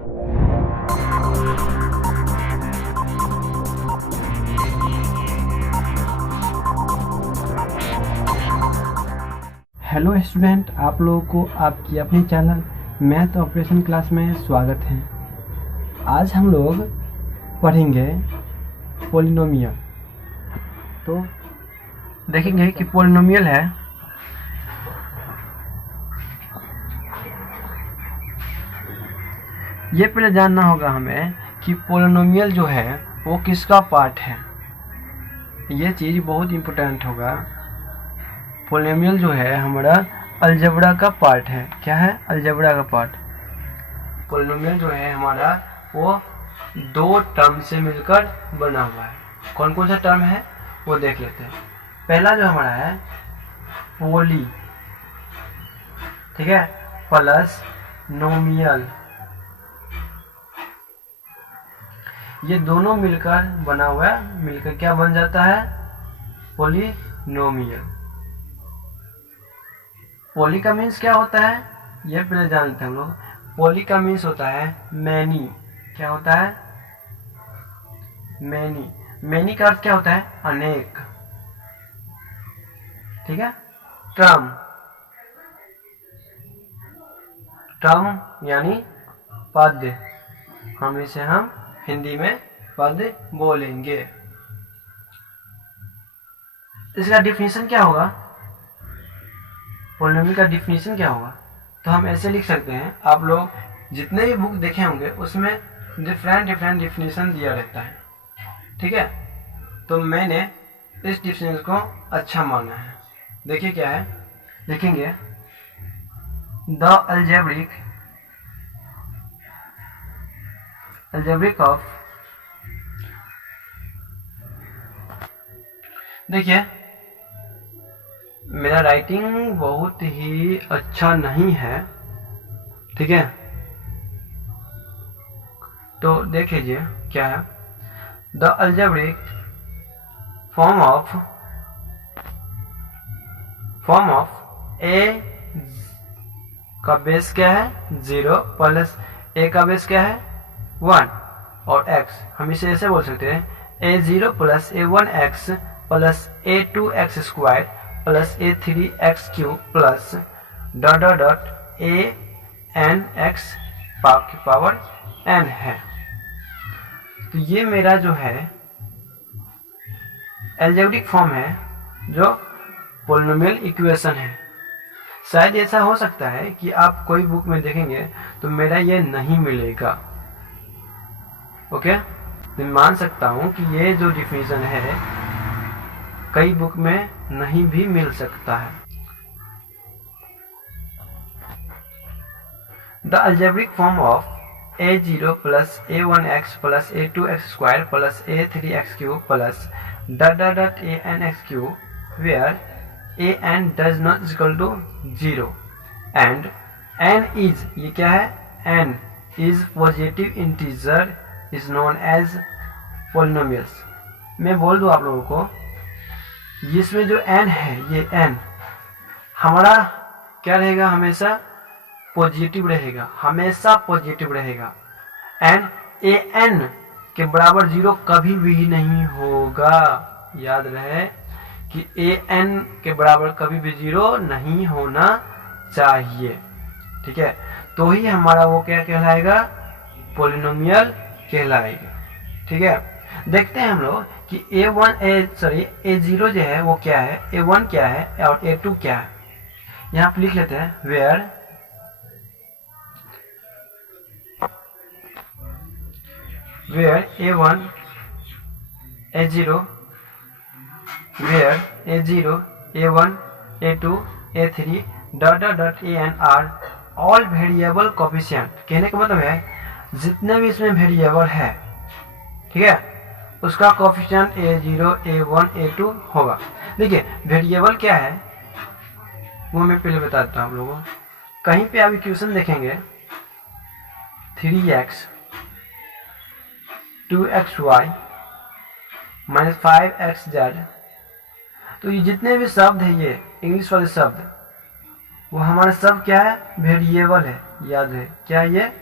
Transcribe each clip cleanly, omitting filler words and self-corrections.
Hello student, आप लोगों को आपकी अपनी चैनल मैथ ऑपरेशन क्लास में स्वागत है। आज हम लोग पढ़ेंगे पॉलिनोमियल। तो देखेंगे कि पॉलिनोमियल है ये पहले जानना होगा हमें कि पॉलिनोमियल जो है वो किसका पार्ट है। ये चीज़ बहुत इम्पोर्टेंट होगा। पॉलिनोमियल जो है हमारा अलजेब्रा का पार्ट है। क्या है? अलजेब्रा का पार्ट। पॉलिनोमियल जो है हमारा वो दो टर्म से मिलकर बना हुआ है। कौन कौन सा टर्म है वो देख लेते हैं। पहला जो हमारा है पोली, ठीक है, प्लस नोमियल, ये दोनों मिलकर बना हुआ है। मिलकर क्या बन जाता है? पॉलिनोमियल। पॉली का मीन्स क्या होता है ये पहले जानते हैं हम लोग। पॉली का मीन्स होता है मैनी। क्या होता है? मैनी। मैनी का अर्थ क्या होता है? अनेक, ठीक है। टर्म, टर्म यानी पद। हम हिंदी में पद बोलेंगे। इसका डिफिनीशन क्या होगा? पॉलिनोमियल का डिफिनीशन क्या होगा? तो हम ऐसे लिख सकते हैं, आप लोग जितने भी बुक देखे होंगे उसमें डिफरेंट डिफिनीशन दिया रहता है, ठीक है। तो मैंने इस डिफिनीशन को अच्छा माना है। देखिए क्या है, लिखेंगे द algebraic ऑफ, देखिए मेरा राइटिंग बहुत ही अच्छा नहीं है, ठीक है। तो देख लीजिए क्या है। द अलजेब्रिक फॉर्म ऑफ ए का बेस क्या है? 0 प्लस ए का बेस क्या है? 1 और x। हम इसे ऐसे बोल सकते हैं a0 plus a1x plus a2x² plus a3x³ plus dot dot dot a(n)x की पावर n है। तो ये मेरा जो है अलजेब्रिक फॉर्म है जो पॉलिनोमियल इक्वेशन है। शायद ऐसा हो सकता है कि आप कोई बुक में देखेंगे तो मेरा ये नहीं मिलेगा, ओके। मैं मान सकता हूँ कि ये जो डिफिनीशन है कई बुक में नहीं भी मिल सकता है। The algebraic form of a0 plus a1x plus a2x² plus a3x³ plus dot dot dot a(n)x³ where a(n) does not equal to 0 and n is, ये क्या है? n is positive integer is known as polynomials। मैं बोल दूं आप लोगों को, इसमें जो n है ये n हमारा क्या रहेगा? हमेशा पॉजिटिव रहेगा, हमेशा पॉजिटिव रहेगा। एंड an के बराबर 0 कभी भी नहीं होगा। याद रहे कि an के बराबर कभी भी 0 नहीं होना चाहिए, ठीक है। तो ही हमारा वो क्या कहलाएगा? पॉलिनोमियल कहलाएगा, ठीक है। देखते हैं हम लोग कि a0 जो है वो क्या है, a1 क्या है और a2 क्या है। यहाँ पे लिख लेते हैं where a1 a0 where a0 a1 a2 a3 dot dot dot an are all variable coefficient. कहने का मतलब है जितने भी इसमें वेरिएबल है, ठीक है, उसका कोफिशिएंट a0 a1 a2 होगा। देखिए वेरिएबल क्या है वो मैं पहले बता देता हूँ आप लोगों को। कहीं पे आप इक्वेशन देखेंगे 3x 2xy माइनस 5xz, तो ये जितने भी शब्द है ये इंग्लिश वाले शब्द वो हमारा सब क्या है? वेरिएबल है। याद है क्या? ये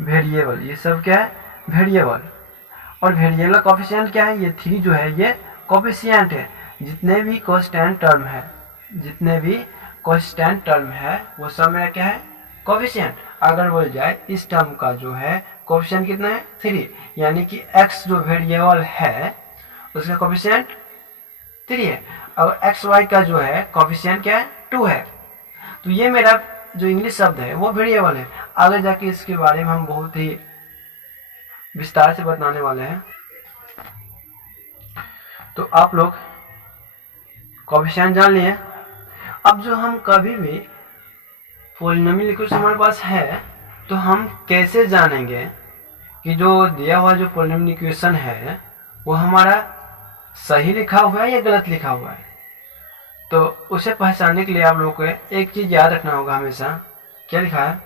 वेरिएबल, ये सब क्या है, वेरिएबल। और वेरिएबल का कोफिशिएंट क्या है, ये 3 जो है ये कोफिशिएंट है। जितने भी कांस्टेंट टर्म है, जितने भी कांस्टेंट टर्म है वो सब मेरा क्या है, कोफिशिएंट। अगर बोल जाए इस टर्म का जो है कोफिशिएंट कितना है, 3, यानी कि x जो वेरिएबल है उसका कोफिशिएंट 3 है, और एक्स वाई का जो है कोफिशिएंट क्या है, 2 है। तो ये मेरा जो इंग्लिश शब्द है वो वेरिएबल है। आगे जाके इसके बारे में हम बहुत ही विस्तार से बताने वाले हैं। तो आप लोग कोफिशिएंट जान लिए। अब जो हम कभी भी पॉलिनोमियल इक्वेशन हमारे पास है तो हम कैसे जानेंगे कि जो दिया हुआ जो पॉलिनोमियल इक्वेशन है वो हमारा सही लिखा हुआ है या गलत लिखा हुआ है। तो उसे पहचानने के लिए आप लोगों को एक चीज याद रखना होगा हमेशा। क्या लिखा है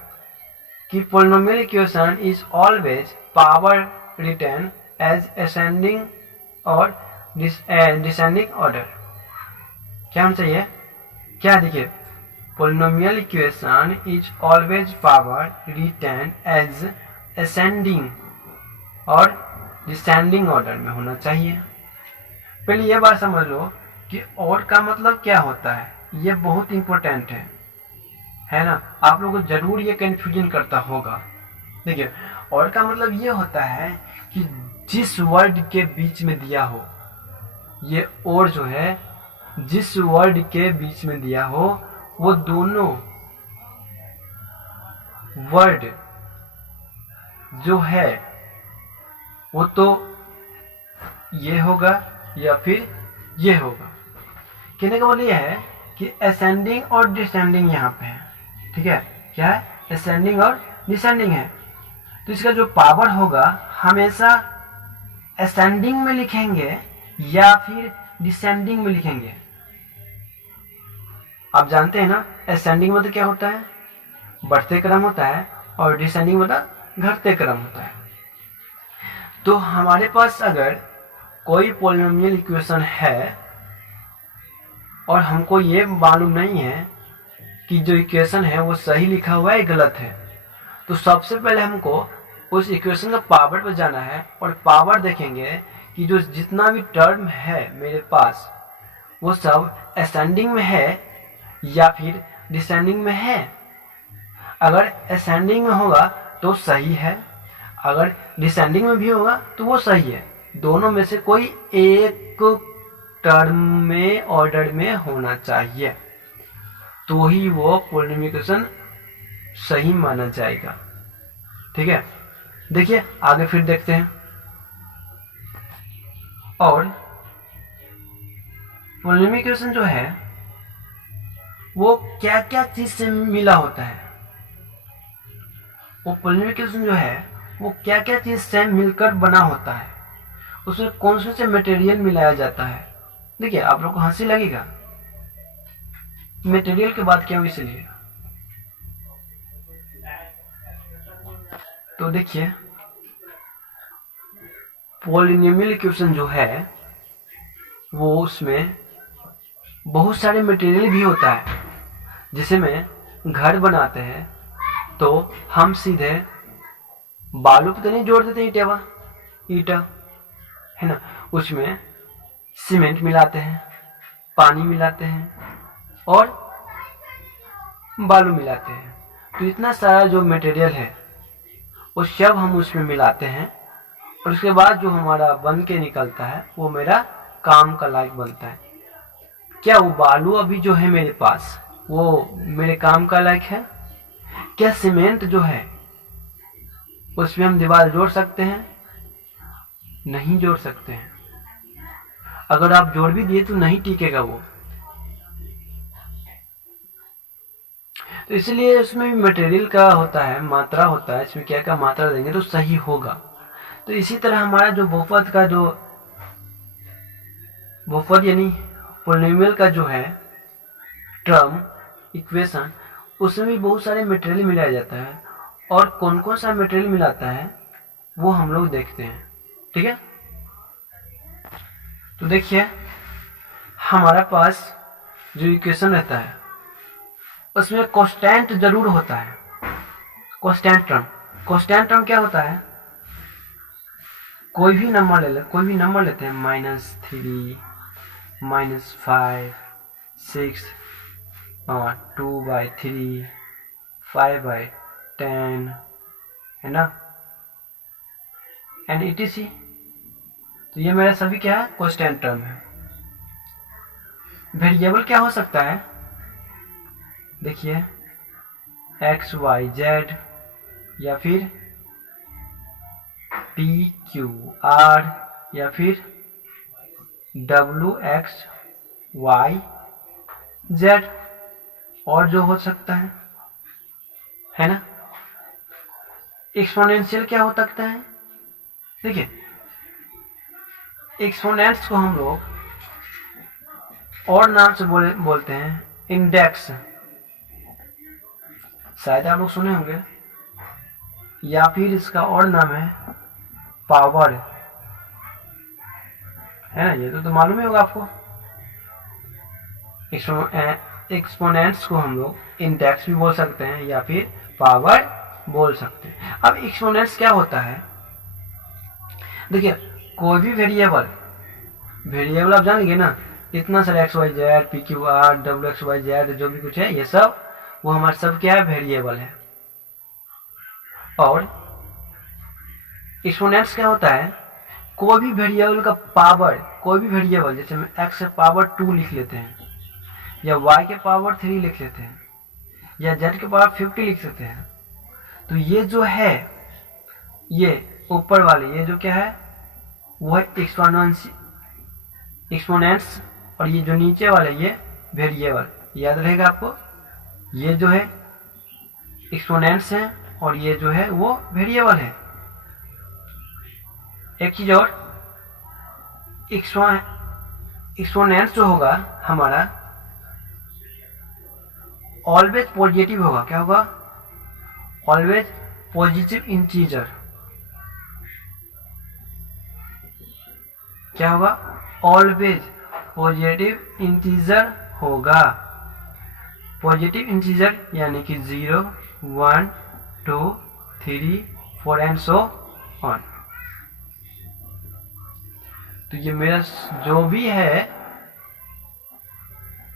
कि polynomial equation is always power return as ascending और डिसेंडिंग ऑर्डर। क्या होना चाहिए, क्या देखिए, polynomial equation is always power return as ascending और डिसेंडिंग ऑर्डर में होना चाहिए। पहले ये बात समझ लो कि और का मतलब क्या होता है, ये बहुत इंपॉर्टेंट है ना। आप लोगों को जरूर ये कंफ्यूजन करता होगा। देखिए, और का मतलब ये होता है कि जिस वर्ड के बीच में दिया हो, ये और जो है जिस वर्ड के बीच में दिया हो वो दोनों वर्ड जो है वो तो ये होगा या फिर ये होगा। कहने का मतलब यह है कि असेंडिंग और डिसेंडिंग यहाँ पे है, ठीक है। क्या है, असेंडिंग और डिसेंडिंग है। तो इसका जो पावर होगा हमेशा असेंडिंग में लिखेंगे या फिर डिसेंडिंग में लिखेंगे। आप जानते हैं ना, असेंडिंग मतलब क्या होता है, बढ़ते क्रम होता है, और डिसेंडिंग मतलब घटते क्रम होता है। तो हमारे पास अगर कोई पॉलिनोमियल इक्वेशन है और हमको ये मालूम नहीं है कि जो इक्वेशन है वो सही लिखा हुआ है गलत है, तो सबसे पहले हमको उस इक्वेशन का पावर पर जाना है और पावर देखेंगे कि जो जितना भी टर्म है मेरे पास वो सब असेंडिंग में है या फिर डिसेंडिंग में है। अगर असेंडिंग में होगा तो सही है, अगर डिसेंडिंग में भी होगा तो वो सही है। दोनों में से कोई एक टर्म में ऑर्डर में होना चाहिए, तो ही वो पॉलिनोमियल इक्वेशन सही माना जाएगा, ठीक है। देखिए आगे फिर देखते हैं। और पॉलिनोमियल इक्वेशन जो है वो क्या क्या चीज से मिला होता है, वो पॉलिनोमियल इक्वेशन जो है वो क्या क्या चीज से मिलकर बना होता है, उसमें कौन से मटेरियल मिलाया जाता है। देखिए आप लोग को हंसी लगेगा, मटेरियल के बाद क्या हो इसलिए। तो देखिए पॉलिनोमियल इक्वेशन जो है वो उसमें बहुत सारे मटेरियल भी होता है। जैसे में घर बनाते हैं तो हम सीधे बालू पे तो नहीं जोड़ देते ईटा है ना, उसमें सीमेंट मिलाते हैं, पानी मिलाते हैं और बालू मिलाते हैं। तो इतना सारा जो मटेरियल है वो सब हम उसमें मिलाते हैं और उसके बाद जो हमारा बन के निकलता है वो मेरा काम का लायक बनता है। क्या वो बालू अभी जो है मेरे पास वो मेरे काम का लायक है? क्या सीमेंट जो है उसमें हम दीवार जोड़ सकते हैं? नहीं जोड़ सकते हैं। अगर आप जोड़ भी दिए तो नहीं टिकेगा वो। तो इसलिए उसमें भी मटेरियल का होता है, मात्रा होता है, इसमें क्या क्या मात्रा देंगे तो सही होगा। तो इसी तरह हमारा जो बहुपद का जो बहुपद यानी पॉलिनोमियल का जो है टर्म इक्वेशन, उसमें भी बहुत सारे मटेरियल मिलाया जाता है और कौन कौन सा मटेरियल मिलाता है वो हम लोग देखते हैं, ठीक है। तो देखिए हमारे पास जो इक्वेशन रहता है उसमें कांस्टेंट जरूर होता है, कांस्टेंट टर्म। कांस्टेंट टर्म क्या होता है, कोई भी नंबर लेते हैं, -3, -5, 6, 2/3, 5/10, है ना, एंड etc। तो ये मेरा सभी क्या है, कांस्टेंट टर्म है। वेरिएबल क्या हो सकता है, देखिए x y z, या फिर p q r, या फिर w x y z, और जो हो सकता है ना। एक्सपोनेंशियल क्या हो सकता है, देखिए एक्सपोनेंट्स को हम लोग और नाम से बोलते हैं इंडेक्स, शायद आप लोग सुने होंगे, या फिर इसका और नाम है पावर, है ना, ये तो मालूम ही होगा आपको। एक्सपोनेंट्स को हम लोग इंडेक्स भी बोल सकते हैं या फिर पावर बोल सकते हैं। अब एक्सपोनेंट्स क्या होता है, देखिए कोई भी वेरिएबल आप जानेंगे ना, इतना सारे x y z p q r w x y z जो भी कुछ है, ये सब वो हमारे सब क्या है, वेरिएबल है। और एक्सपोनेंट्स क्या होता है, कोई भी वेरिएबल का पावर, कोई भी वेरिएबल, जैसे हम x के पावर 2 लिख लेते हैं, या y के पावर 3 लिख लेते हैं, या z के पावर 50 लिख सकते हैं, तो ये जो है, ये ऊपर वाले ये जो क्या है वो है एक्सपोनेंट्स, और ये जो नीचे वाले ये वेरिएबल, याद रहेगा आपको, ये जो है एक्सपोनेंट्स है और ये जो है वो वेरिएबल है। एक चीज और, एक्सपोनेंट्स जो होगा हमारा ऑलवेज पॉजिटिव होगा, क्या होगा, ऑलवेज पॉजिटिव इंटीजर, क्या होगा, ऑलवेज पॉजिटिव इंटीजर होगा। पॉजिटिव इंटीजर यानी कि 0, 1, 2, 3, 4 एंड सो ऑन। तो ये मेरा जो भी है,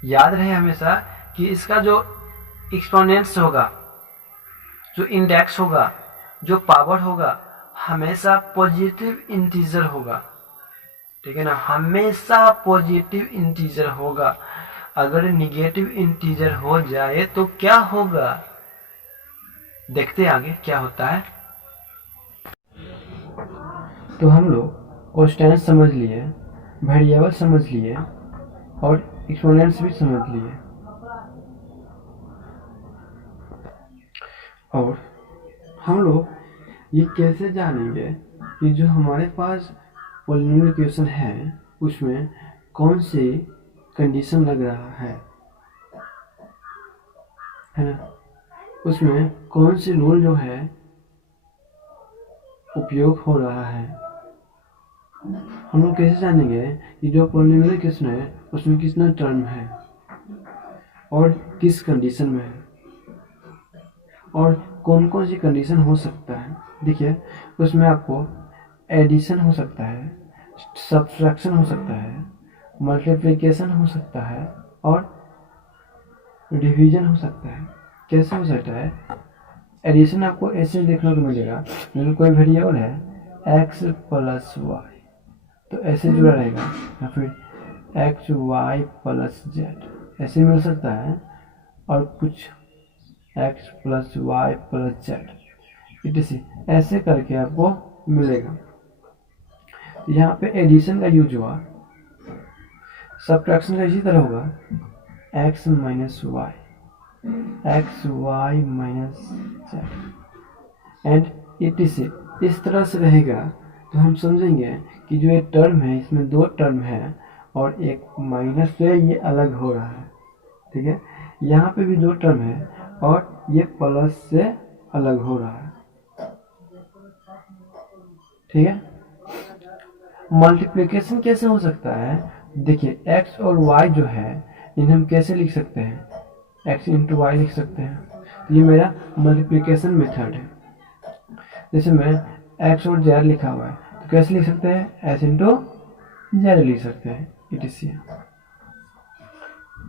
याद रहे हमेशा कि इसका जो एक्सपोनेंट्स होगा, जो इंडेक्स होगा, जो पावर होगा, हमेशा पॉजिटिव इंटीजर होगा, ठीक है ना, हमेशा पॉजिटिव इंटीजर होगा। अगर निगेटिव इंटीजर हो जाए तो क्या होगा, देखते हैं आगे क्या होता है। तो हम लोग कांस्टेंट समझ लिए, वेरिएबल समझ लिए और एक्सपोनेंट्स भी समझ लिए, और हम लोग ये कैसे जानेंगे कि जो हमारे पास पॉलिनोमियल इक्वेशन है उसमें कौन सी कंडीशन लग रहा है ना, उसमें कौन सी रूल जो है उपयोग हो रहा है। हम लोग कैसे जानेंगे कि जो पॉलिनोमियल इक्वेशन है उसमें कितना टर्म है और किस कंडीशन में है, और कौन कौन सी कंडीशन हो सकता है। देखिए उसमें आपको एडिशन हो सकता है, सब्ट्रैक्शन हो सकता है, मल्टीप्लिकेशन हो सकता है और डिवीजन हो सकता है। कैसे हो सकता है, एडिशन आपको ऐसे देखने को मिलेगा, जैसे कोई वेरिएबल है x प्लस वाई, तो ऐसे जुड़ा रहेगा, या फिर एक्स वाई प्लस जेड ऐसे मिल सकता है, और कुछ x plus y plus z etc ऐसे करके आपको मिलेगा। यहाँ पे एडिशन का यूज हुआ, सब्ट्रैक्शन का इसी तरह होगा, x minus y, x y minus z and etc इस तरह से रहेगा। तो हम समझेंगे कि जो ये टर्म है इसमें दो टर्म है और एक माइनस से ये अलग हो रहा है, ठीक है, यहाँ पे भी दो टर्म है और ये प्लस से अलग हो रहा है, ठीक है। मल्टीप्लिकेशन कैसे हो सकता है, देखिए x और y जो है इन्हें हम कैसे लिख सकते हैं, x इंटू वाई लिख सकते हैं। ये मेरा मल्टीप्लिकेशन मेथड है। जैसे में x और z लिखा हुआ है तो कैसे लिख सकते हैं, s इंटू जेड लिख सकते हैं, etc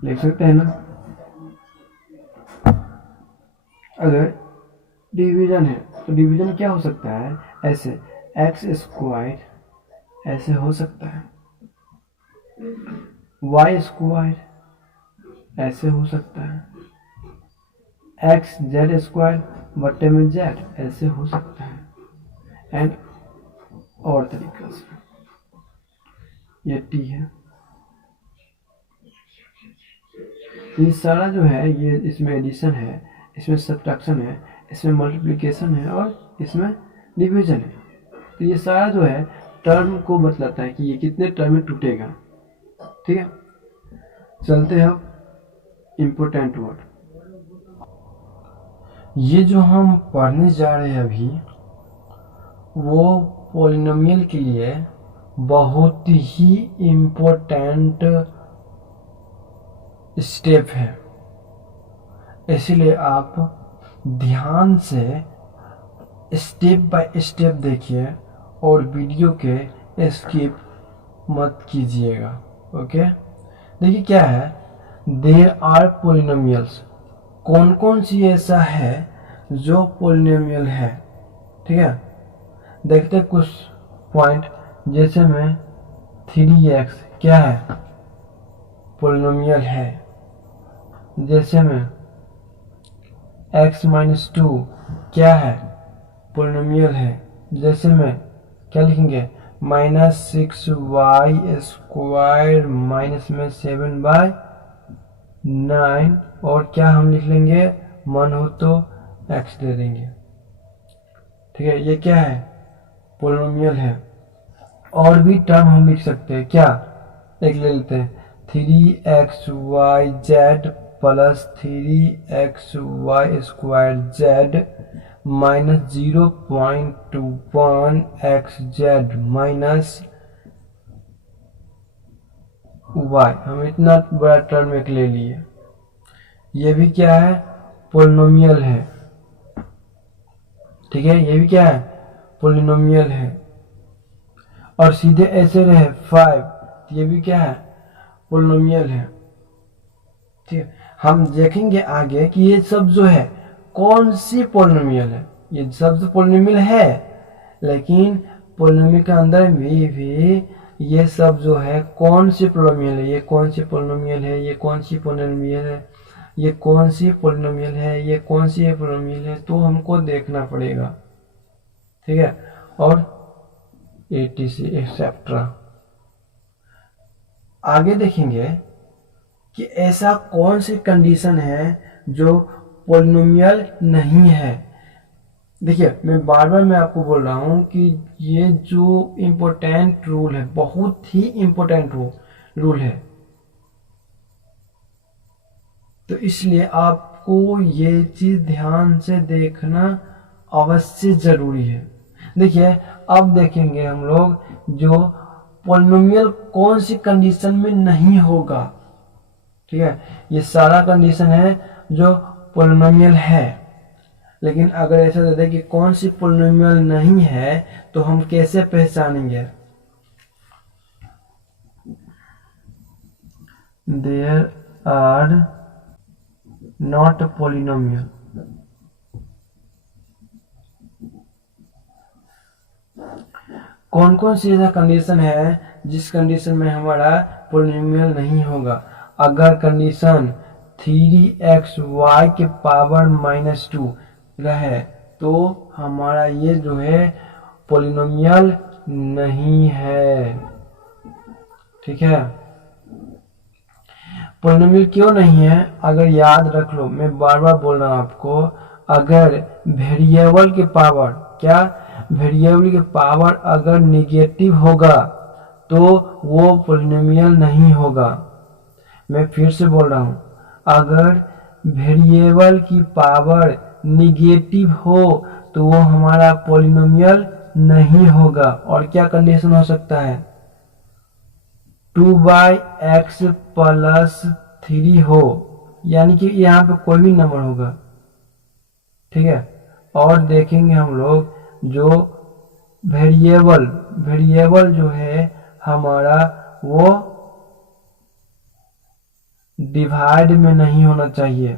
लिख सकते हैं ना। अगर डिवीजन है तो डिवीजन क्या हो सकता है, ऐसे एक्स स्क्वायर ऐसे हो सकता है, वाई स्क्वायर ऐसे हो सकता है, एक्स जेड स्क्वायर बट्टे में जेड ऐसे हो सकता है, एंड और तरीके से। ये टी है, ये सारा जो है ये इसमें एडिशन है, इसमें सब्ट्रैक्शन है, इसमें मल्टीप्लिकेशन है और इसमें डिवीजन है। तो ये सारा जो है टर्म को बतलाता है कि ये कितने टर्म में टूटेगा। ठीक है, चलते हैं अब इम्पोर्टेंट वर्ड। ये जो हम पढ़ने जा रहे हैं अभी वो पॉलिनोमियल के लिए बहुत ही इम्पोर्टेंट स्टेप है, इसलिए आप ध्यान से स्टेप बाय स्टेप देखिए और वीडियो के स्किप मत कीजिएगा। ओके, देखिए क्या है, देयर आर पॉलिनोमियल्स, कौन कौन सी ऐसा है जो पॉलिनोमियल है। ठीक है, देखते कुछ पॉइंट, जैसे में 3x क्या है, पॉलिनोमियल है। जैसे में x-2 क्या है, पॉलिनोमियल है। जैसे में क्या लिखेंगे, -6y स्क्वायर माइनस में 7/9, और क्या हम लिख लेंगे, मन हो तो x दे देंगे। ठीक है, ये क्या है, पॉलिनोमियल है। और भी टर्म हम लिख सकते हैं, क्या, एक ले लेते हैं 3xyz plus 3xy square z minus 0.21xz minus y। हम इतना बड़ा टर्म एक ले लिए, ये भी क्या है, पॉलिनोमियल है। ठीक है, ये भी क्या है, पॉलिनोमियल है। और सीधे ऐसे रहे 5, ये भी क्या है, पॉलिनोमियल है। ठीक है, हम देखेंगे आगे कि ये सब जो है कौन सी पॉलिनोमियल है। ये सब तो पॉलिनोमियल है, लेकिन पॉलिनोमियल के अंदर भी ये सब जो है कौन सी पॉलिनोमियल है, ये कौन सी पॉलिनोमियल है, ये कौन सी पॉलिनोमियल है, ये कौन सी पॉलिनोमियल है, ये कौन सी पॉलिनोमियल है, तो हमको देखना पड़ेगा। ठीक है, और etc एक्सेट्रा। आगे देखेंगे कि ऐसा कौन सी कंडीशन है जो पॉलिनोमियल नहीं है। देखिए, मैं बार बार मैं आपको बोल रहा हूं कि ये जो इम्पोर्टेंट रूल है, बहुत ही इम्पोर्टेंट रूल है, तो इसलिए आपको ये चीज ध्यान से देखना अवश्य जरूरी है। देखिए, अब देखेंगे हम लोग जो पॉलिनोमियल कौन सी कंडीशन में नहीं होगा। ठीक है, ये सारा कंडीशन है जो पॉलिनोमियल है, लेकिन अगर ऐसा दे दे कि कौन सी पॉलिनोमियल नहीं है तो हम कैसे पहचानेंगे। देयर आर नॉट पॉलिनोमियल, कौन कौन सी ऐसा कंडीशन है जिस कंडीशन में हमारा पॉलिनोमियल नहीं होगा। अगर कंडीशन 3xy के पावर -2 रहे तो हमारा ये जो है पॉलिनोमियल नहीं है। ठीक है, पॉलिनोमियल क्यों नहीं है, अगर याद रख लो, मैं बार बार बोल रहा हूं आपको, अगर वेरिएबल के पावर, क्या, वेरिएबल के पावर अगर निगेटिव होगा तो वो पॉलिनोमियल नहीं होगा। मैं फिर से बोल रहा हूं, अगर वेरिएबल की पावर निगेटिव हो तो वो हमारा पॉलिनोमियल नहीं होगा। और क्या कंडीशन हो सकता है, 2/x प्लस 3 हो, यानी कि यहाँ पे कोई भी नंबर होगा। ठीक है, और देखेंगे हम लोग जो वेरिएबल जो है हमारा वो डिवाइड में नहीं होना चाहिए।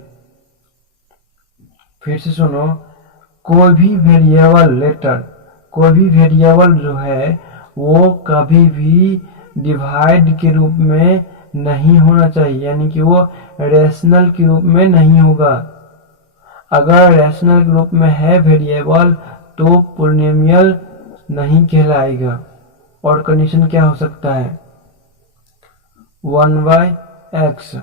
फिर से सुनो, कोई भी वेरिएबल जो है वो कभी भी डिवाइड के रूप में नहीं होना चाहिए, यानी कि वो रेशनल के रूप में नहीं होगा। अगर रेशनल के रूप में है वेरिएबल तो पॉलिनोमियल नहीं कहलाएगा। और कंडीशन क्या हो सकता है, 1/x।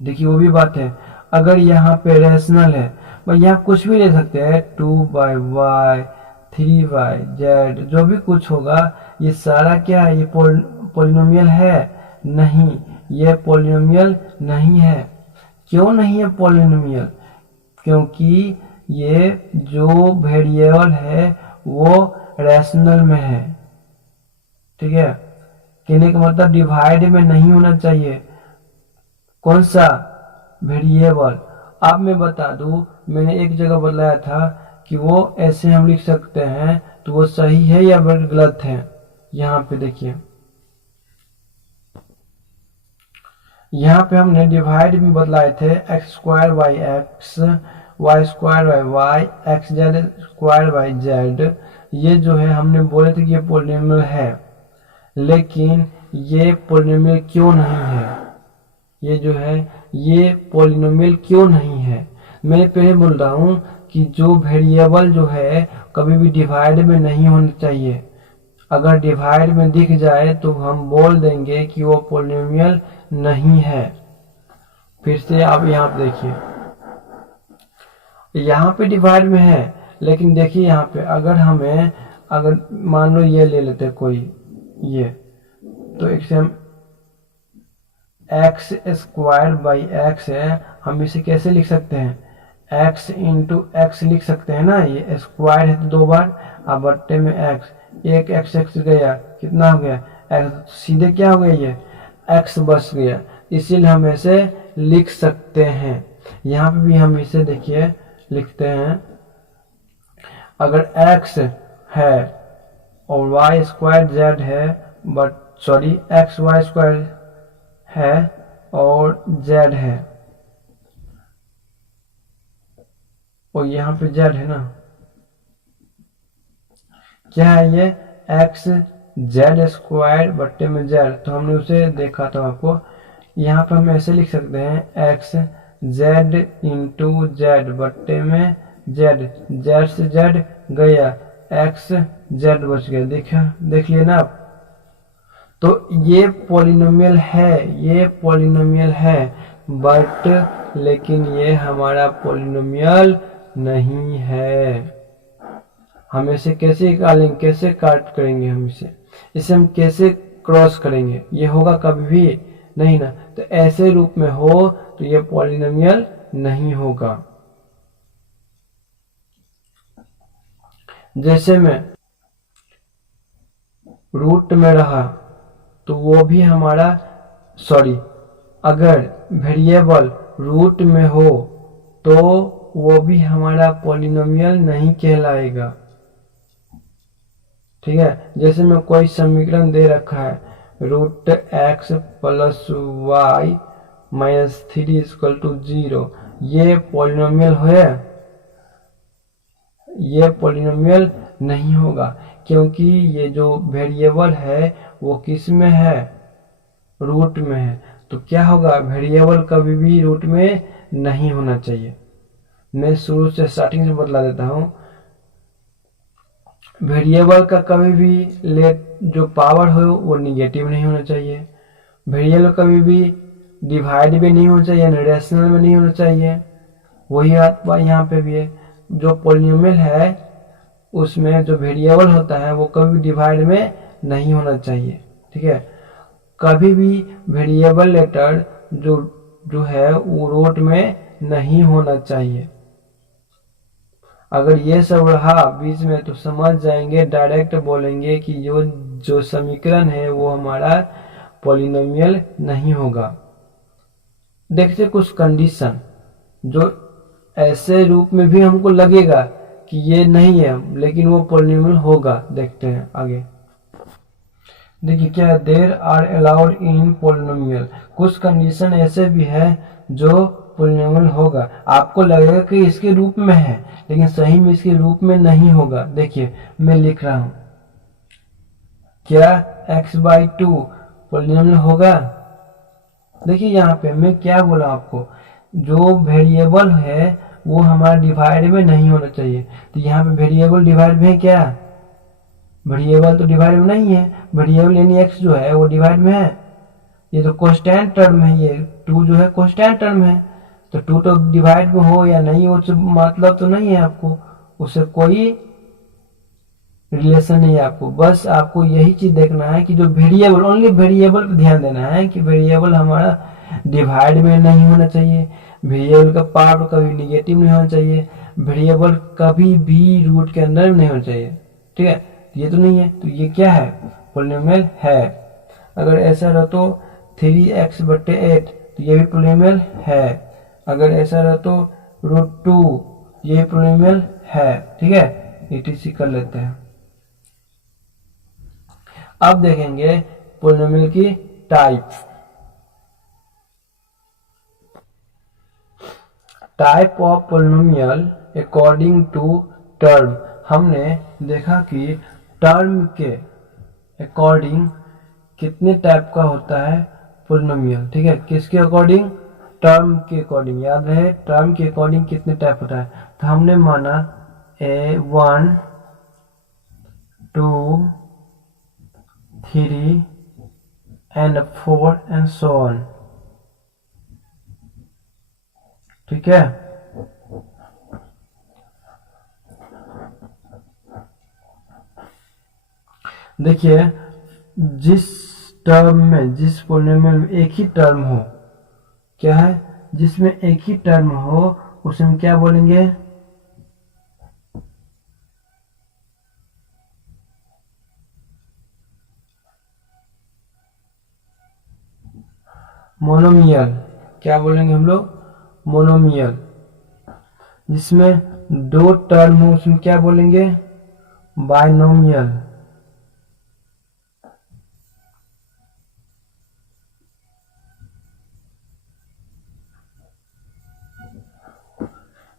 देखिए वो भी बात है, अगर यहाँ पे रेशनल है, यहाँ कुछ भी ले सकते हैं, 2/y 3/z जो भी कुछ होगा, ये सारा क्या है, ये पॉलिनोमियल है? नहीं, ये पॉलिनोमियल नहीं है। क्यों नहीं है पॉलिनोमियल? क्योंकि ये जो वेरिएबल है वो रेशनल में है। ठीक है, कहने का मतलब डिवाइड में नहीं होना चाहिए। कौन सा वेरिएबल? अब मैं बता दूं, मैंने एक जगह बताया था कि वो ऐसे हम लिख सकते हैं, तो वो सही है या गलत है? यहाँ पे देखिए, यहाँ पे हमने डिवाइड में बदलाए थे x² y² xz² ये जो है हमने बोले थे कि ये पॉलिनोमियल है, लेकिन ये पॉलिनोमियल क्यों नहीं है? ये जो है ये पॉलिनोमियल क्यों नहीं है? मैं पहले बोल रहा हूँ कि जो वेरिएबल जो है कभी भी डिवाइड में नहीं होना चाहिए। अगर डिवाइड में दिख जाए तो हम बोल देंगे कि वो पॉलिनोमियल नहीं है। फिर से आप यहाँ पे देखिए, यहाँ पे डिवाइड में है, लेकिन देखिए यहाँ पे अगर मान लो ये ले लेते कोई ये, तो एक से हम x² है, हम इसे कैसे लिख सकते हैं? x इंटू एक्स लिख सकते हैं ना, ये स्क्वायर है तो 2 बार, अब बट्टे में x, एक x गया, कितना हो गया x, सीधे क्या हो गया, ये x बच गया, इसीलिए हम ऐसे लिख सकते हैं। यहाँ पे भी हम इसे देखिए लिखते हैं, अगर x है और y² z है, xy² है और z है, और यहाँ पे z है ना, क्या है ये xz² बट्टे में z, तो हमने उसे देखा था आपको। यहाँ पे हम ऐसे लिख सकते हैं xz इंटू z बट्टे में z, z से z गया, xz बच गया, देख लिए ना आप। तो ये पॉलिनोमियल है, बट लेकिन ये हमारा पॉलिनोमियल नहीं है। हम इसे कैसे निकालेंगे, कैसे काट करेंगे, हम इसे हम कैसे क्रॉस करेंगे? ये होगा कभी भी नहीं ना। तो ऐसे रूप में हो तो ये पॉलिनोमियल नहीं होगा। जैसे में रूट में रहा तो वो भी हमारा, अगर वेरिएबल रूट में हो तो वो भी हमारा पॉलिनोमियल नहीं कहलाएगा। ठीक है, जैसे में कोई समीकरण दे रखा है, √x + y - 3 = 0, ये पॉलिनोमियल है? ये पॉलिनोमियल नहीं होगा, क्योंकि ये जो वेरिएबल है वो किस में है? रूट में है। तो क्या होगा, वेरिएबल कभी भी रूट में नहीं होना चाहिए। मैं शुरू से स्टार्टिंग से बतला देता हूँ, वेरिएबल का कभी भी जो पावर हो वो निगेटिव नहीं होना चाहिए, वेरिएबल कभी भी डिवाइड भी नहीं होना चाहिए, रेशनल में नहीं होना चाहिए। वही बात यहाँ पे भी है, जो पॉलिनोमियल है उसमें जो वेरिएबल होता है वो कभी भी डिवाइड में नहीं होना चाहिए। ठीक है, कभी भी वेरिएबल लेटर जो है वो रूट में नहीं होना चाहिए। अगर ये सब रहा बीच में तो समझ जाएंगे, डायरेक्ट बोलेंगे कि जो समीकरण है वो हमारा पॉलिनोमियल नहीं होगा। देखते कुछ कंडीशन जो ऐसे रूप में भी हमको लगेगा कि ये नहीं है, लेकिन वो पॉलिनोमियल होगा। देखते हैं आगे। देखिए क्या है, there are allowed in polynomial. कुछ कंडीशन ऐसे भी है जो पॉलिनोमियल होगा। आपको लगेगा कि इसके रूप में है, लेकिन सही में इसके रूप में नहीं होगा। देखिए मैं लिख रहा हूं, क्या x/2 पॉलिनोमियल होगा? देखिए यहाँ पे मैं क्या बोला आपको, जो वेरिएबल है वो हमारा डिवाइड में नहीं होना चाहिए। तो यहाँ पे वेरिएबल डिवाइड में है क्या? वेरिएबल तो डिवाइड में नहीं है। वेरिएबल यानी x जो है वो डिवाइड में है। ये तो कांस्टेंट टर्म है, ये 2 जो है कांस्टेंट टर्म है। तो 2 तो डिवाइड में हो या नहीं हो मतलब तो नहीं है आपको, उससे कोई रिलेशन नहीं है आपको। बस आपको यही चीज देखना है कि जो वेरिएबल, ओनली वेरिएबल पे ध्यान देना है कि वेरिएबल हमारा डिवाइड में नहीं होना चाहिए, वेरिएबल का पार्ट कभी निगेटिव नहीं होना चाहिए, वेरिएबल कभी भी रूट के अंदर नहीं होना चाहिए। ठीक है, ये तो नहीं है, तो ये क्या है? पॉलिनोमियल है। अगर ऐसा रहो तो 3x/8 तो ये भी पॉलिनोमियल है। अगर ऐसा रहो तो √2 ये पॉलिनोमियल है। ठीक है, etc कर लेते हैं। अब देखेंगे पॉलिनोमियल की type. Type of polynomial according to term. हमने देखा कि टर्म के अकॉर्डिंग कितने टाइप का होता है पॉलिनोमियल। ठीक है, किसके अकॉर्डिंग? टर्म के अकॉर्डिंग। याद रहे टर्म के अकॉर्डिंग कितने टाइप होता है। तो हमने माना 1 2 3 and 4 and so on। ठीक है, देखिए जिस टर्म में, जिस पॉलिनोमियल में एक ही टर्म हो, क्या है, जिसमें एक ही टर्म हो उसे हम क्या बोलेंगे? मोनोमियल। क्या बोलेंगे हम लोग? मोनोमियल। जिसमें 2 टर्म हो उसमें क्या बोलेंगे? बाइनोमियल।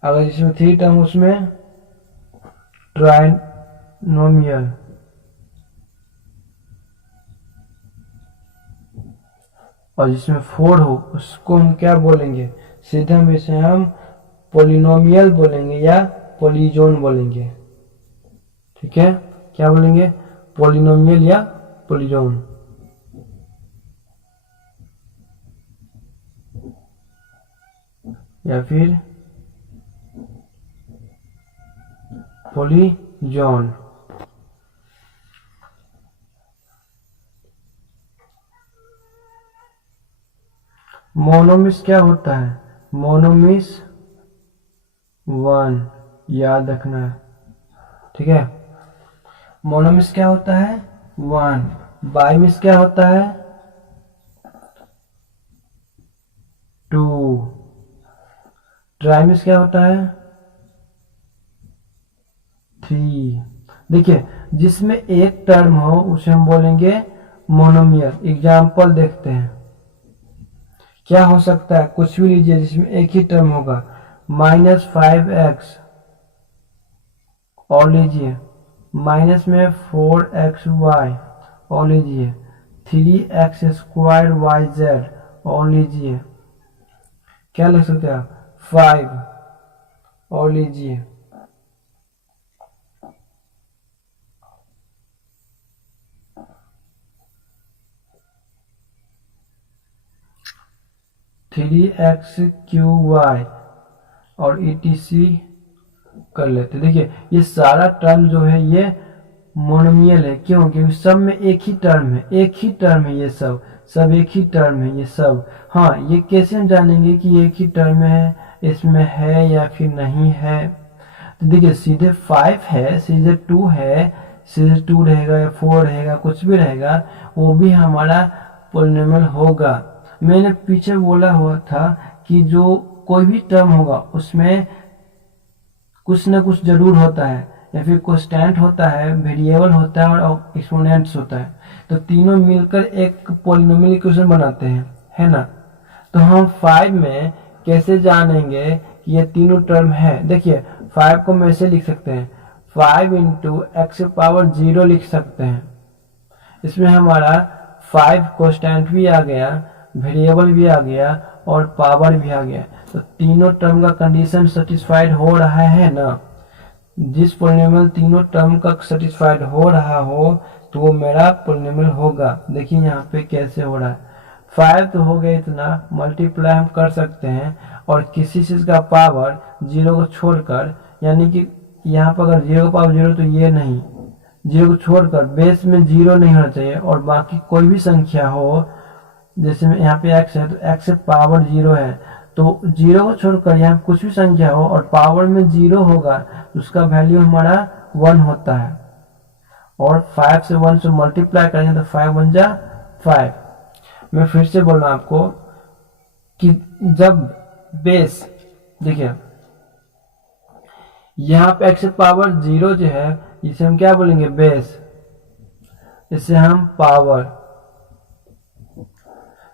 अगर जिसमें 3 टर्म उसमें ट्राइनोमियल। और जिसमें 4 हो उसको हम क्या बोलेंगे? सीधे में से हम पॉलिनोमियल बोलेंगे या पॉलीजोन बोलेंगे। ठीक है, क्या बोलेंगे? पॉलिनोमियल या पॉलीजोन। या फिर पॉलीजोन। मोनोमिस क्या होता है? मोनोमिस 1 याद रखना है। ठीक है, मोनोमिस क्या होता है? 1। बाइमिस क्या होता है? 2। ट्राइमिस क्या होता है? 3। देखिए जिसमें एक टर्म हो उसे हम बोलेंगे मोनोमियल। एग्जाम्पल देखते हैं, क्या हो सकता है? कुछ भी लीजिए जिसमें एक ही टर्म होगा। -5x और लीजिए, माइनस में 4xy और लीजिए, 3x² yz और लीजिए, क्या लिख सकते हैं आप? 5 और लीजिए, (3x3y) और etc कर लेते। देखिए ये सारा टर्म जो है ये मोनोमियल है। क्यों? क्योंकि सब में एक ही टर्म है, एक ही टर्म है, ये सब सब एक ही टर्म है ये सब। हाँ, ये कैसे हम जानेंगे कि एक ही टर्म है, इसमें है या फिर नहीं है? तो देखिए सीधे 5 है, सीधे 2 है, सीधे 2 रहेगा या 4 रहेगा, कुछ भी रहेगा, वो भी हमारा पॉलिनोमियल होगा। मैंने पीछे बोला हुआ था कि जो कोई भी टर्म होगा उसमें कुछ ना कुछ जरूर होता है, या फिर कांस्टेंट होता है, वेरिएबल होता है और एक्सपोनेंट्स होता है। तो तीनों मिलकर एक पॉलिनोमियल इक्वेशन बनाते हैं, है ना। तो हम 5 में कैसे जानेंगे कि ये तीनों टर्म है? देखिए 5 को हम ऐसे लिख सकते हैं, 5 इंटू एक्स पावर 0 लिख सकते हैं। इसमें हमारा 5 कांस्टेंट भी आ गया, वेरिएबल भी आ गया और पावर भी आ गया। तो तीनों टर्म का कंडीशन सेटिस्फाइड हो रहा है ना। जिस पॉलिनोमियल तीनों टर्म का सेटिस्फाइड हो रहा हो तो वो मेरा पॉलिनोमियल होगा। देखिए यहाँ पे कैसे हो रहा है, 5 तो हो गया इतना, मल्टीप्लाई हम कर सकते हैं और किसी चीज का पावर 0 को छोड़कर, यानी कि यहाँ पर अगर 0 का पावर 0 तो ये नहीं, 0 को छोड़कर बेस में 0 नहीं होना चाहिए और बाकी कोई भी संख्या हो, जैसे यहाँ पे x है तो x से पावर 0 है, तो 0 को छोड़कर यहाँ कुछ भी संख्या हो और पावर में 0 होगा तो उसका वैल्यू हमारा 1 होता है। और 5 से 1 से मल्टीप्लाई करेंगे तो 5 1 जा 5। मैं फिर से बोल रहा हूं आपको कि जब बेस, देखिए यहाँ पे x से पावर 0 जो है इसे हम क्या बोलेंगे? बेस। इसे हम पावर।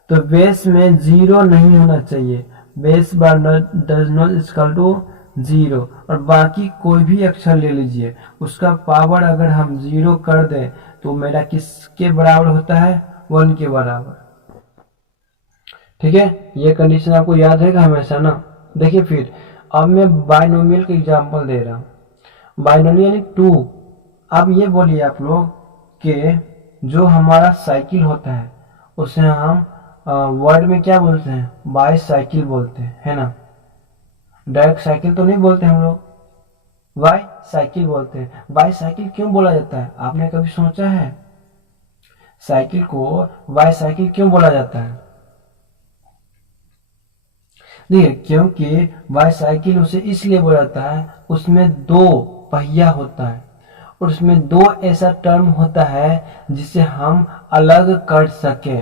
तो बेस में 0 नहीं होना चाहिए, base bar does not equal to 0। और बाकी कोई भी अक्षर ले लीजिए, उसका पावर अगर हम 0 कर दें तो मेरा किसके बराबर होता है? 1 के बराबर। ठीक है, ये कंडीशन आपको याद रहेगा हमेशा ना। देखिए फिर अब मैं बाइनोमियल का एग्जांपल दे रहा हूं। बाइनोमियल यानी 2। अब ये बोलिए आप लोग कि जो हमारा साइकिल होता है उसे हम वर्ड में क्या बोलते हैं? बाई साइकिल बोलते हैं, है ना। डायरेक्ट साइकिल तो नहीं बोलते हम लोग, बाई साइकिल बोलते हैं। बाई साइकिल क्यों बोला जाता है? आपने कभी सोचा है साइकिल को बाई साइकिल क्यों बोला जाता है? देखिए क्योंकि बाईसाइकिल उसे इसलिए बोला जाता है, उसमें 2 पहिया होता है और उसमें 2 ऐसा टर्म होता है जिसे हम अलग कर सके।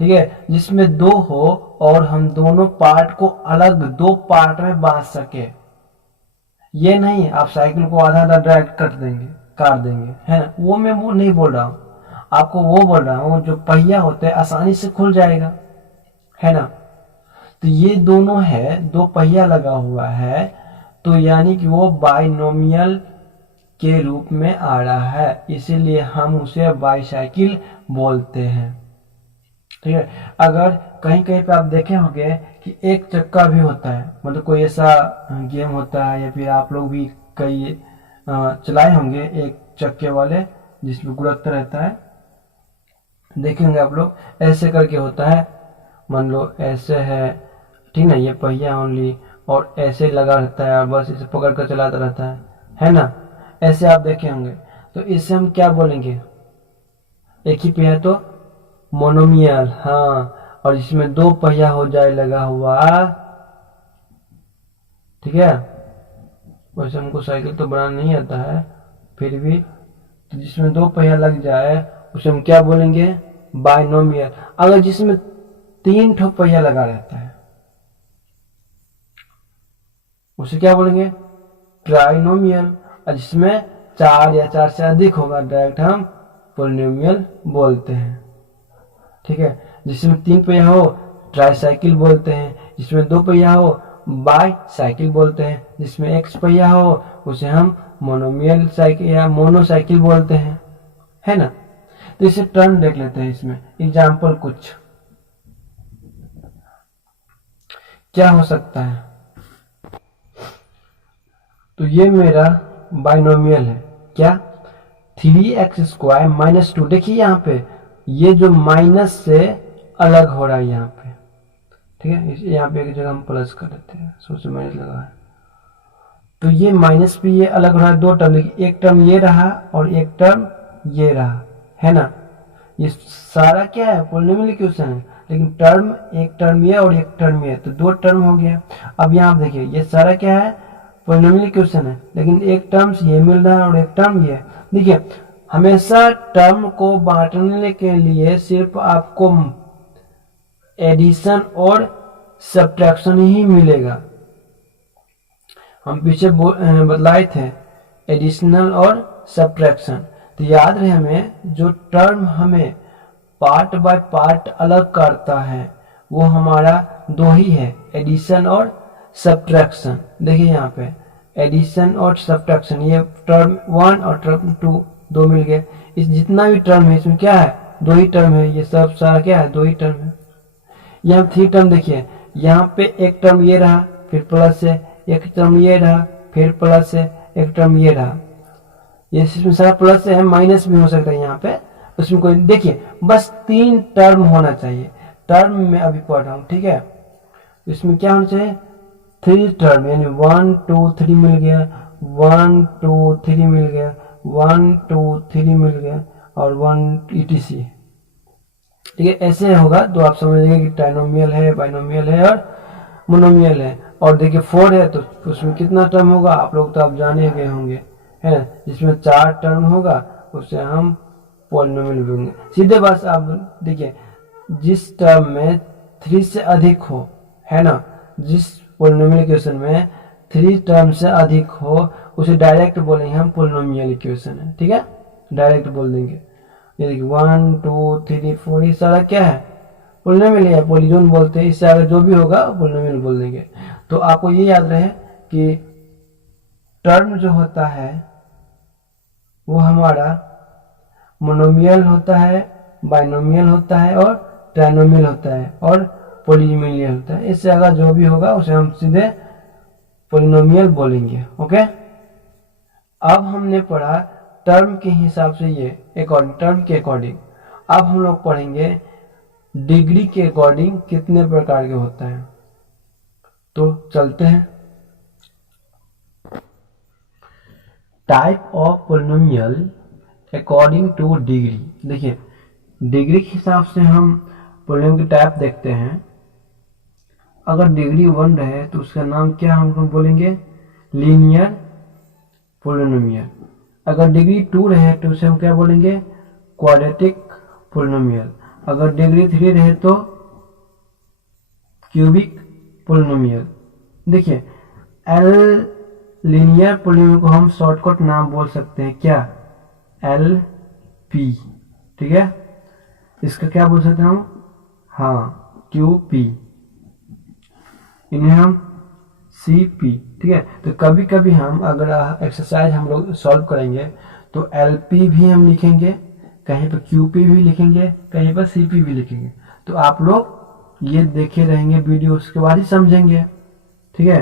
ठीक है, जिसमें 2 हो और हम दोनों पार्ट को अलग 2 पार्ट में बांट सके। ये नहीं आप साइकिल को आधा आधा डायरेक्ट काट देंगे, है ना। वो मैं वो नहीं बोल रहा हूं, आपको वो बोल रहा हूं जो पहिया होते हैं आसानी से खुल जाएगा, है ना। तो ये दोनों है, 2 पहिया लगा हुआ है, तो यानी कि वो बाइनोमियल के रूप में आ रहा है, इसीलिए हम उसे बाईसाइकिल बोलते हैं। ठीक है, अगर कहीं कहीं पे आप देखे होंगे कि एक चक्का भी होता है, मतलब कोई ऐसा गेम होता है या फिर आप लोग भी कई चलाए होंगे एक चक्के वाले जिसमें गुड़कता रहता है, देखेंगे आप लोग ऐसे करके होता है। मान लो ऐसे है, ठीक ना, ये पहिया ओनली, और ऐसे लगा रहता है और बस इसे पकड़ कर चलाता रहता है ना। ऐसे आप देखे होंगे, तो इसे हम क्या बोलेंगे? एक ही पहिया तो मोनोमियल, हाँ, और जिसमें 2 पहिया हो जाए लगा हुआ, ठीक है। वैसे हमको साइकिल तो बनाना नहीं आता है, फिर भी तो जिसमें 2 पहिया लग जाए उसे हम क्या बोलेंगे? बाइनोमियल। अगर जिसमें 3 ठो पहिया लगा रहता है उसे क्या बोलेंगे? ट्राइनोमियल। और जिसमें 4 या 4 से अधिक होगा डायरेक्ट हम पॉलिनोमियल बोलते हैं। ठीक है, जिसमें 3 पहिया हो ट्राईसाइकिल बोलते हैं, जिसमें 2 पहिया हो बाई साइकिल बोलते हैं, जिसमें 1 पहिया हो उसे हम मोनोमियल साइकिल या मोनोसाइकिल बोलते हैं, है ना। तो इसे टर्म देख लेते हैं, इसमें एग्जाम्पल कुछ क्या हो सकता है। तो ये मेरा बाइनोमियल है, क्या? 3x² - 2। देखिए यहाँ पे ये जो माइनस से अलग हो रहा है यहाँ पे, ठीक है। यहाँ पे एक जगह हम प्लस कर देते हैं, सोचो माइनस लगा है, तो ये माइनस पे ये अलग हो रहा है 2 टर्म, लेकिन एक टर्म ये रहा और एक टर्म ये रहा, है ना। ये सारा क्या है? पॉलिनोमियल इक्वेशन है, लेकिन टर्म एक टर्म ये और एक टर्म ये, तो 2 टर्म हो गया। अब यहाँ देखिए ये सारा क्या है? पॉलिनोमियल इक्वेशन है, लेकिन एक टर्म्स ये मिल रहा है और एक टर्म ये। देखिए हमेशा टर्म को बांटने के लिए सिर्फ आपको एडिशन और सब्ट्रैक्शन ही मिलेगा। हम पीछे बतलाए थे एडिशनल और सब्ट्रैक्शन। तो याद रहे हमें जो टर्म हमें पार्ट बाय पार्ट अलग करता है वो हमारा दो ही है, एडिशन और सब्ट्रैक्शन। देखिए यहाँ पे एडिशन और सब्ट्रैक्शन, ये टर्म 1 और टर्म 2 दो मिल गए। इस जितना भी टर्म है इसमें क्या है, दो ही टर्म है, ये सब सारा क्या है, दो ही टर्म है। यहाँ 3 टर्म देखिए, यहाँ पे एक टर्म ये रहा फिर प्लस है, एक टर्म ये रहा फिर प्लस है, एक टर्म ये रहा, ये इसमें सारा प्लस है, माइनस भी हो सकता है यहाँ पे, उसमें कोई देखिए बस 3 टर्म होना चाहिए। टर्म में अभी पढ़ रहा हूँ, ठीक है। इसमें क्या होना चाहिए, 3 टर्म, यानी 1 2 3 मिल गया, 1 2 3 मिल गया, 1 2 3 मिल गया और 1 etc। ठीक है, ऐसे होगा तो आप समझेंगे कि ट्राइनोमियल है, बाइनोमियल है और मोनोमियल है। और देखिए 4 है तो उसमें कितना टर्म होगा, आप लोग तो आप जाने गए होंगे, है ना। जिसमें 4 टर्म होगा उसे हम पॉलिनोमियल बोलेंगे। सीधे बात आप देखिए, जिस टर्म में 3 से अधिक हो, है ना, जिस पॉलिनोमियल इक्वेशन में 3 टर्म से अधिक हो उसे डायरेक्ट बोलेंगे हम पॉलिनोमियल इक्वेशन है। ठीक है, डायरेक्ट बोल देंगे। ये देखिए 1 2 3 4 ये सारा क्या है, पॉलिनोमियल है, पॉलीजोन बोलते हैं। इससे आगे जो भी होगा पॉलिनोमियल बोल देंगे। तो आपको ये याद रहे कि टर्म जो होता है वो हमारा मोनोमियल होता है, बाइनोमियल होता है और ट्राइनोमियल होता है और पॉलिनोमियल होता है। इससे अगर जो भी होगा उसे हम सीधे पॉलिनोमियल बोलेंगे। ओके, अब हमने पढ़ा टर्म के हिसाब से, ये अकॉर्डिंग टर्म के अकॉर्डिंग। अब हम लोग पढ़ेंगे डिग्री के अकॉर्डिंग कितने प्रकार के होता है। तो चलते हैं। Type of polynomial according two degree. देखिए डिग्री के हिसाब से हम पॉलिनोमियल की टाइप देखते हैं। अगर डिग्री 1 रहे तो उसका नाम क्या हम लोग बोलेंगे, लीनियर पॉलिनोमियल। अगर डिग्री 2 रहे तो उसे हम क्या बोलेंगे, क्वाड्रेटिक पॉलिनोमियल। अगर डिग्री 3 रहे तो क्यूबिक पॉलिनोमियल। देखिए एल लीनियर पॉलिनोमियल को हम शॉर्टकट नाम बोल सकते हैं, क्या, एल पी। ठीक है, इसका क्या बोल सकते हैं हम, हाँ क्यू पी, इन्हें हम सी पी। ठीक है, तो कभी कभी हम अगर एक्सरसाइज हम लोग सॉल्व करेंगे तो एल पी भी हम लिखेंगे, कहीं पर क्यू पी भी लिखेंगे, कहीं पर सी पी भी लिखेंगे। तो आप लोग ये देखे रहेंगे वीडियो, उसके बाद ही समझेंगे। ठीक है,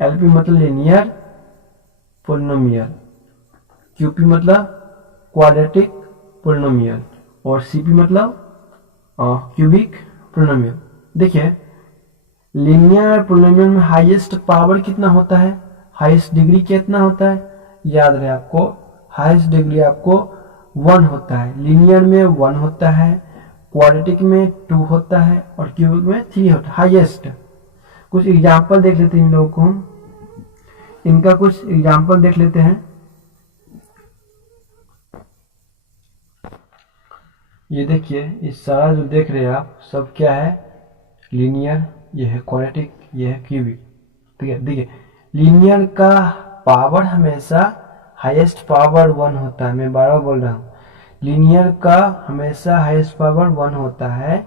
एल पी मतलब लीनियर पॉलिनोमियल, क्यू पी मतलब क्वाड्रेटिक पॉलिनोमियल और सी पी मतलब क्यूबिक पॉलिनोमियल। देखिए लीनियर पॉलिनोमियल में हाईएस्ट पावर कितना होता है, हाईएस्ट डिग्री कितना होता है, याद रहे आपको, हाईएस्ट डिग्री आपको 1 होता है। लीनियर में 1 होता है, क्वाड्रेटिक में 2 होता है और क्यूबिक में 3 होता है हाईएस्ट। कुछ एग्जाम्पल देख लेते हैं इन लोगों को हम, इनका कुछ एग्जाम्पल देख लेते हैं। ये देखिए इस सारा जो देख रहे हैं आप सब क्या है, लीनियर, ये है क्वाड्रेटिक, ये है क्यूबिक। ठीक है, देखिए लीनियर का पावर हमेशा हाईएस्ट पावर 1 होता है। मैं बार बार बोल रहा हूँ, लीनियर का हमेशा हाईएस्ट पावर 1 होता है,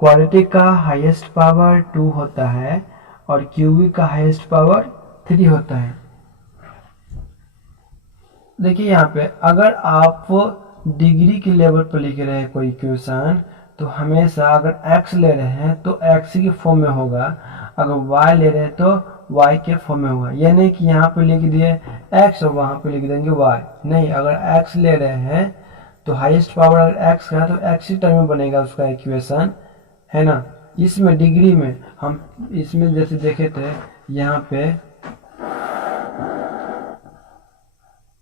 क्वाड्रेटिक का हाईएस्ट पावर 2 होता है और क्यूबिक का हाईएस्ट पावर 3 होता है। देखिए यहाँ पे अगर आप डिग्री के लेवल पर लिख रहे हैं कोई इक्वेशन तो हमेशा अगर x ले रहे हैं तो x के फॉर्म में होगा, अगर y ले रहे हैं तो y के फॉर्म में होगा। ये नहीं कि यहाँ पे लिख दिए x और वहां पे लिख देंगे y, नहीं। अगर x ले रहे हैं तो हाईएस्ट पावर अगर x का है तो x ही टर्म में बनेगा उसका इक्वेशन, है ना। इसमें डिग्री में हम इसमें जैसे देखे थे यहाँ पे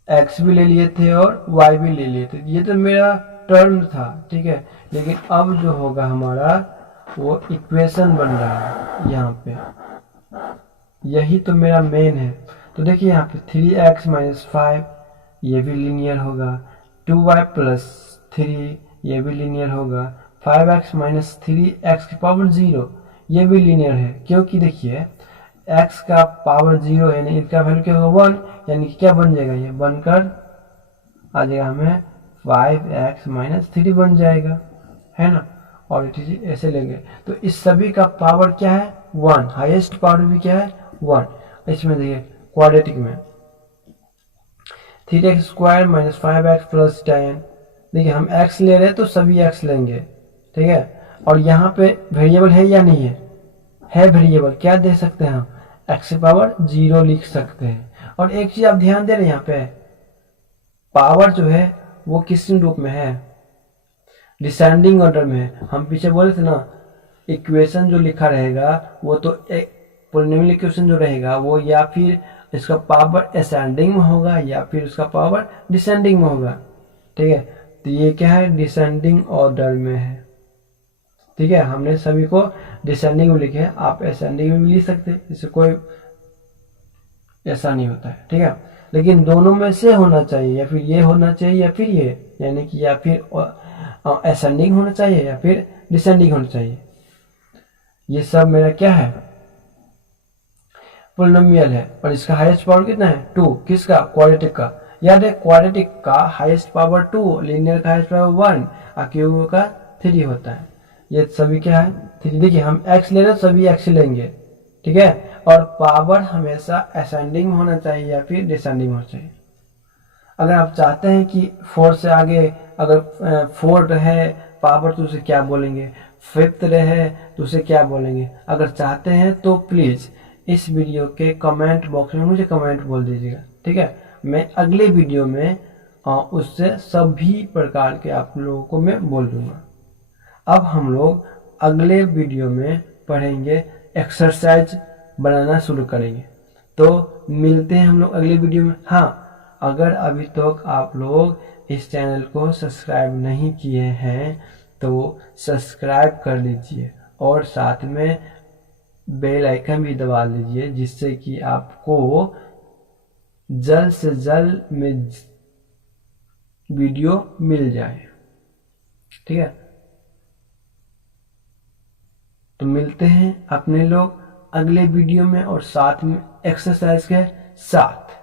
x भी ले लिए थे और y भी ले लिए थे, ये तो मेरा टर्म था। ठीक है, लेकिन अब जो होगा हमारा वो इक्वेशन बन रहा है यहाँ पे, यही तो मेरा मेन है। तो देखिए यहाँ पे 3x माइनस 5 ये भी लीनियर होगा, 2y प्लस 3 ये भी लीनियर होगा, 5x माइनस 3x की पावर 0 ये भी लीनियर है। क्योंकि देखिए x का पावर 0 यानी इसका वैल्यू क्या होगा 1, यानी कि क्या बन जाएगा, ये बनकर आ जाएगा हमें 5x-3 बन जाएगा, है ना। और ऐसे लेंगे तो इस सभी का पावर क्या है 1, हाईएस्ट पावर भी क्या है 1। इसमें देखिए क्वाड्रेटिक में 3x² - 5x + 10, देखिए हम x ले रहे हैं तो सभी x लेंगे, ठीक है। और यहाँ पे वेरिएबल है या नहीं है वेरिएबल, क्या दे सकते हैं हम x⁻0 लिख सकते हैं। और एक चीज आप ध्यान दे रहे हैं यहाँ पे पावर जो है वो किस रूप में है, डिसेंडिंग ऑर्डर में है। हम पीछे बोले थे ना इक्वेशन जो लिखा रहेगा वो तो एक पॉलिनोमियल इक्वेशन जो रहेगा वो या फिर इसका पावर असेंडिंग में होगा या फिर उसका पावर डिसेंडिंग में होगा, ठीक है। तो ये क्या है डिसेंडिंग ऑर्डर में है, ठीक है। हमने सभी को डिसेंडिंग में लिखे हैं, आप असेंडिंग में भी लिख सकते हैं, इससे कोई ऐसा नहीं होता है, ठीक है। लेकिन दोनों में से होना चाहिए, या फिर ये होना चाहिए या फिर ये, यानी कि या फिर असेंडिंग होना चाहिए या फिर डिसेंडिंग होना चाहिए। ये सब मेरा क्या है पॉलिनोमियल है और इसका हाईएस्ट पावर कितना है 2, किसका क्वाड्रेटिक का। याद है क्वाड्रेटिक का हाईएस्ट पावर 2, लीनियर का हाईएस्ट पावर 1 और क्यूब का 3 होता है। ये सभी क्या है 3, देखिए हम x ले रहे हैं सभी x लेंगे, ठीक है। और पावर हमेशा असेंडिंग में होना चाहिए या फिर डिसेंडिंग होना चाहिए। अगर आप चाहते हैं कि 4 से आगे अगर 4 रहे पावर तो उसे क्या बोलेंगे, 5th रहे तो उसे क्या बोलेंगे। अगर चाहते हैं तो प्लीज इस वीडियो के कमेंट बॉक्स में मुझे कमेंट बोल दीजिएगा, ठीक है। मैं अगले वीडियो में उससे सभी प्रकार के आप लोगों को मैं बोल दूंगा। अब हम लोग अगले वीडियो में पढ़ेंगे, एक्सरसाइज बनाना शुरू करेंगे। तो मिलते हैं हम लोग अगले वीडियो में। हाँ, अगर अभी तक आप लोग इस चैनल को सब्सक्राइब नहीं किए हैं तो सब्सक्राइब कर लीजिए और साथ में बेल आइकन भी दबा लीजिए, जिससे कि आपको जल्द से जल्द में वीडियो मिल जाए, ठीक है। तो मिलते हैं अपने लोग अगले वीडियो में और साथ में एक्सरसाइज के साथ।